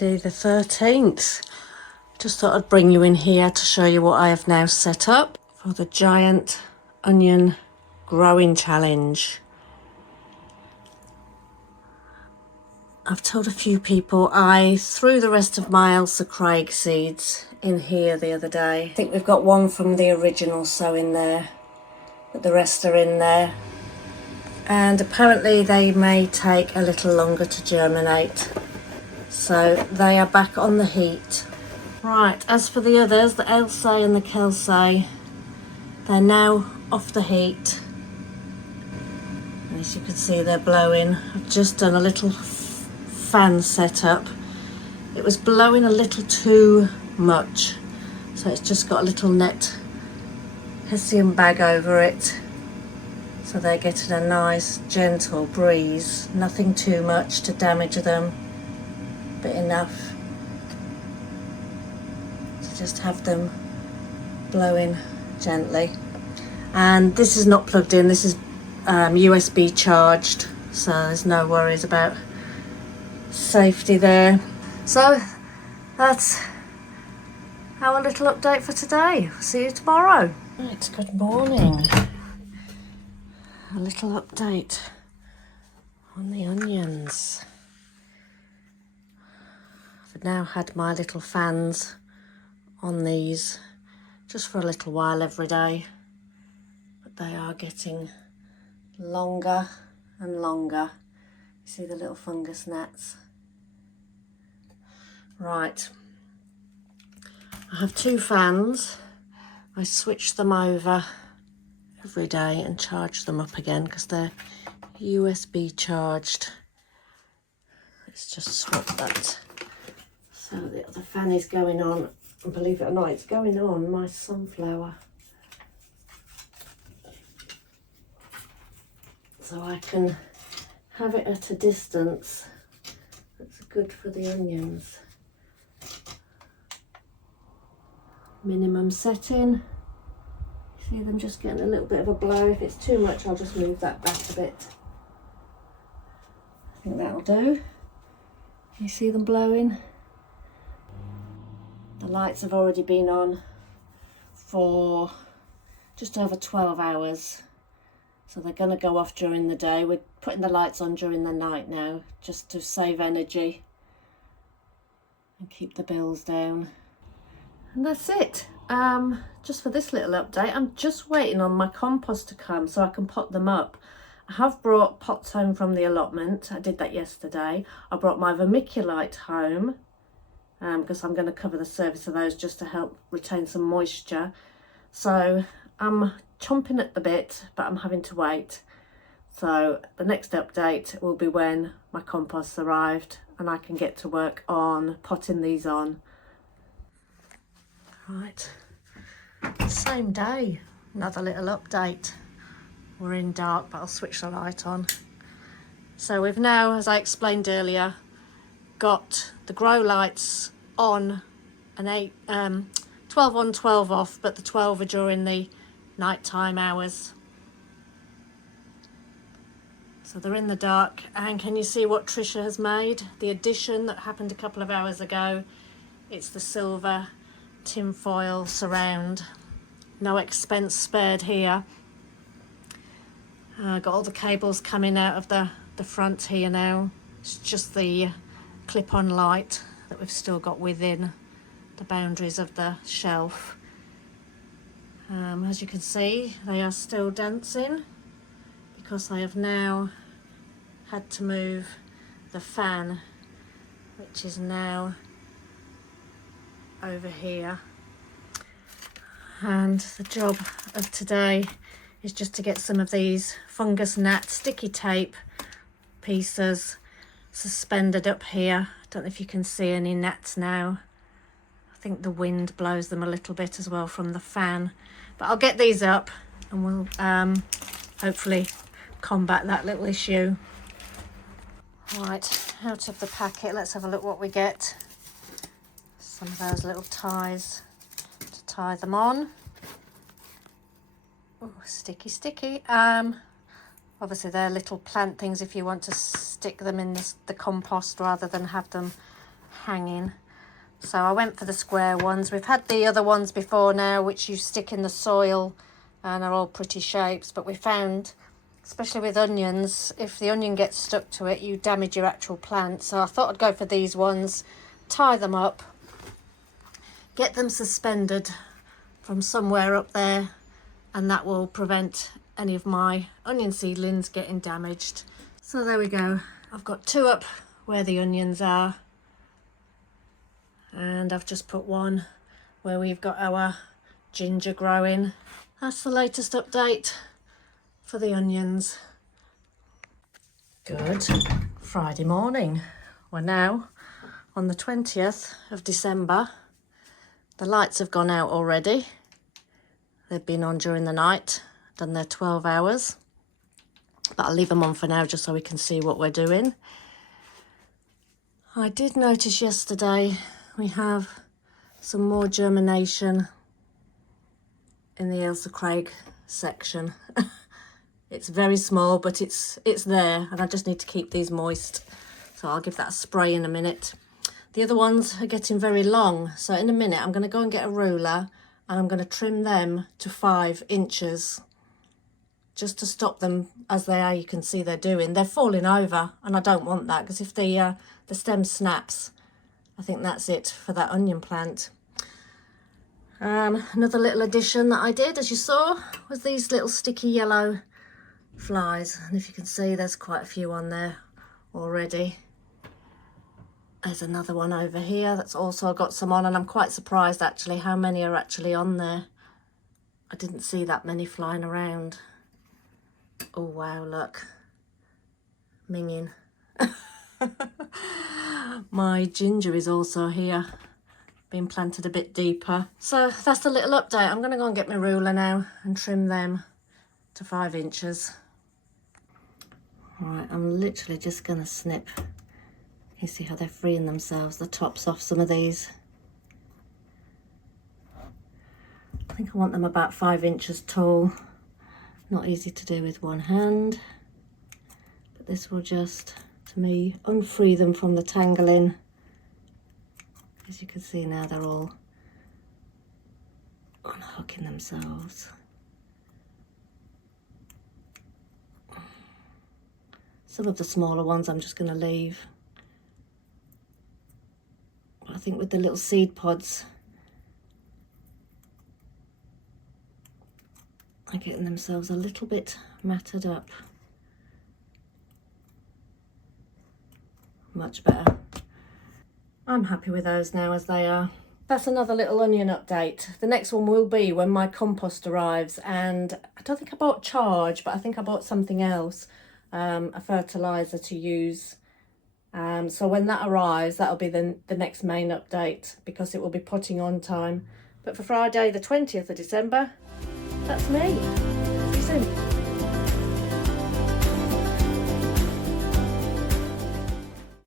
Friday the 13th. Just thought I'd bring you in here to show you what I have now set up for the giant onion growing challenge. I've told a few people I threw the rest of my Ailsa Craig seeds in here the other day. I think we've got one from the original sow in there, but the rest are in there. And apparently they may take a little longer to germinate. So they are back on the heat. Right, as for the others, the Ailsa and the Kelsey, they're now off the heat. As you can see, they're blowing. I've just done a little fan setup. It was blowing a little too much, so it's just got a little net hessian bag over it. So they're getting a nice gentle breeze, nothing too much to damage them, but enough to just have them blowing gently. And this is not plugged in, this is USB charged, so there's no worries about safety there. So that's our little update for today. See you tomorrow. Right, good morning. A little update on the onions. I've now had my little fans on these just for a little while every day, but they are getting longer and longer. You see the little fungus gnats. Right, I have two fans. I switch them over every day and charge them up again because they're USB charged. Let's just swap that. So the other fan is going on, and believe it or not, it's going on my sunflower. So I can have it at a distance that's good for the onions. Minimum setting. See them just getting a little bit of a blow. If it's too much, I'll just move that back a bit. I think that'll do. You see them blowing? The lights have already been on for just over 12 hours. So they're going to go off during the day. We're putting the lights on during the night now, just to save energy and keep the bills down. And that's it. Just for this little update, I'm just waiting on my compost to come so I can pot them up. I have brought pots home from the allotment. I did that yesterday. I brought my vermiculite home because I'm going to cover the surface of those just to help retain some moisture. So I'm chomping at the bit, but I'm having to wait. So the next update will be when my compost's arrived and I can get to work on potting these on. Right, same day, another little update. We're in dark, but I'll switch the light on. So we've now, as I explained earlier, got the grow lights on and 12 on, 12 off, but the 12 are during the nighttime hours. So they're in the dark, and can you see what Trisha has made? The addition that happened a couple of hours ago. It's the silver tinfoil surround. No expense spared here. Got all the cables coming out of the front here now. It's just the clip-on light that we've still got within the boundaries of the shelf. As you can see, they are still dancing because I have now had to move the fan, which is now over here. And the job of today is just to get some of these fungus gnat sticky tape pieces suspended up here. I don't know if you can see any gnats now. I think the wind blows them a little bit as well from the fan, but I'll get these up and we'll hopefully combat that little issue. Right, out of the packet, let's have a look what we get. Some of those little ties to tie them on. Oh, sticky, sticky. Obviously they're little plant things if you want to stick them in the compost rather than have them hanging. So I went for the square ones. We've had the other ones before now, which you stick in the soil and are all pretty shapes. But we found, especially with onions, if the onion gets stuck to it, you damage your actual plant. So I thought I'd go for these ones, tie them up, get them suspended from somewhere up there, and that will prevent any of my onion seedlings getting damaged. So there we go. I've got 2 up where the onions are, and I've just put 1 where we've got our ginger growing. That's the latest update for the onions. Good Friday morning. We're now on the 20th of December. The lights have gone out already. They've been on during the night, done their 12 hours. But I'll leave them on for now just so we can see what we're doing. I did notice yesterday we have some more germination in the Ailsa Craig section. It's very small, but it's there, and I just need to keep these moist. So I'll give that a spray in a minute. The other ones are getting very long, so in a minute I'm going to go and get a ruler and I'm going to trim them to 5 inches. Just to stop them as they are. You can see they're doing. They're falling over, and I don't want that, because if the stem snaps, I think that's it for that onion plant. Another little addition that I did, as you saw, was these little sticky yellow flies. And if you can see, there's quite a few on there already. There's another one over here that's also got some on, and I'm quite surprised actually how many are actually on there. I didn't see that many flying around. Oh wow, look. Minging. My ginger is also here, being planted a bit deeper. So that's the little update. I'm going to go and get my ruler now and trim them to 5 inches. Alright, I'm literally just going to snip. You see how they're freeing themselves, the tops off some of these. I think I want them about 5 inches tall. Not easy to do with one hand, but this will just, to me, unfree them from the tangling. As you can see now, they're all unhooking themselves. Some of the smaller ones I'm just going to leave. But I think with the little seed pods, are getting themselves a little bit matted up. Much better. I'm happy with those now as they are. That's another little onion update. The next one will be when my compost arrives, and I don't think I bought charge, but I think I bought something else, a fertiliser to use. So when that arrives, that'll be the next main update, because it will be potting on time. But for Friday the 20th of December, that's me. See you soon.